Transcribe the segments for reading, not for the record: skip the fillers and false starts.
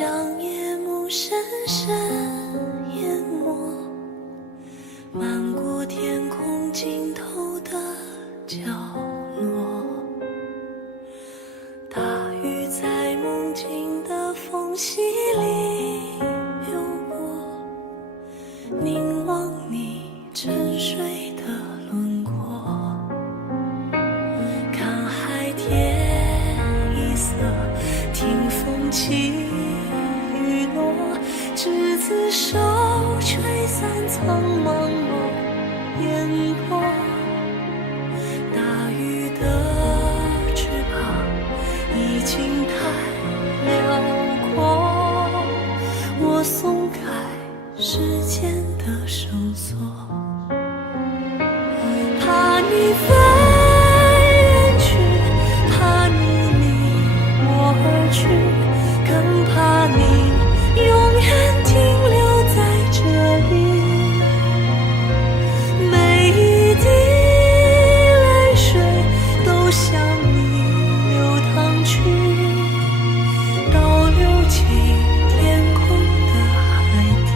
将夜幕深深淹没，漫过天空尽头的角落。大雨在梦境的缝隙里流过，凝望你沉睡的轮廓，看海天一色，听风起雨落，执子手，吹散苍茫的烟波。大雨的翅膀已经太辽阔，我松开时间的绳索，怕你飞远去，怕你离我而去，更怕你永远停留在这里。每一滴泪水都向你流淌去，倒流进天空的海底。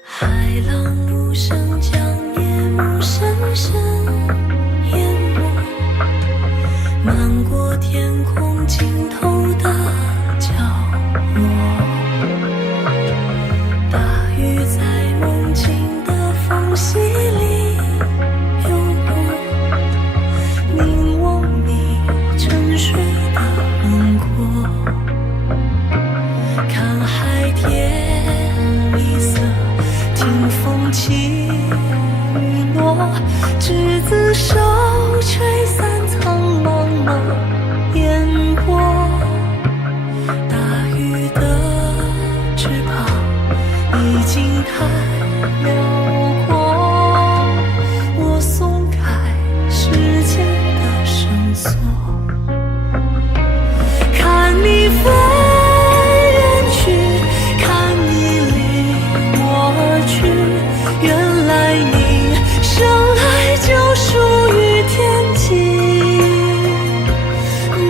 海浪无声将夜幕深深淹没，漫过天空尽头的角落。大雨在梦境的缝隙里流过，凝望你沉睡的轮廓，看海天一色，听风起雨落，执子手，吹散苍茫的烟波。大雨的翅膀已经太辽阔，我松开时间的绳索，看你飞远去，看你离我而去，原来你生来就属于天际。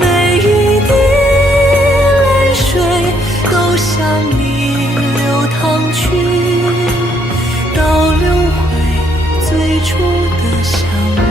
每一滴泪水都向你流淌去，倒流回最初的相约。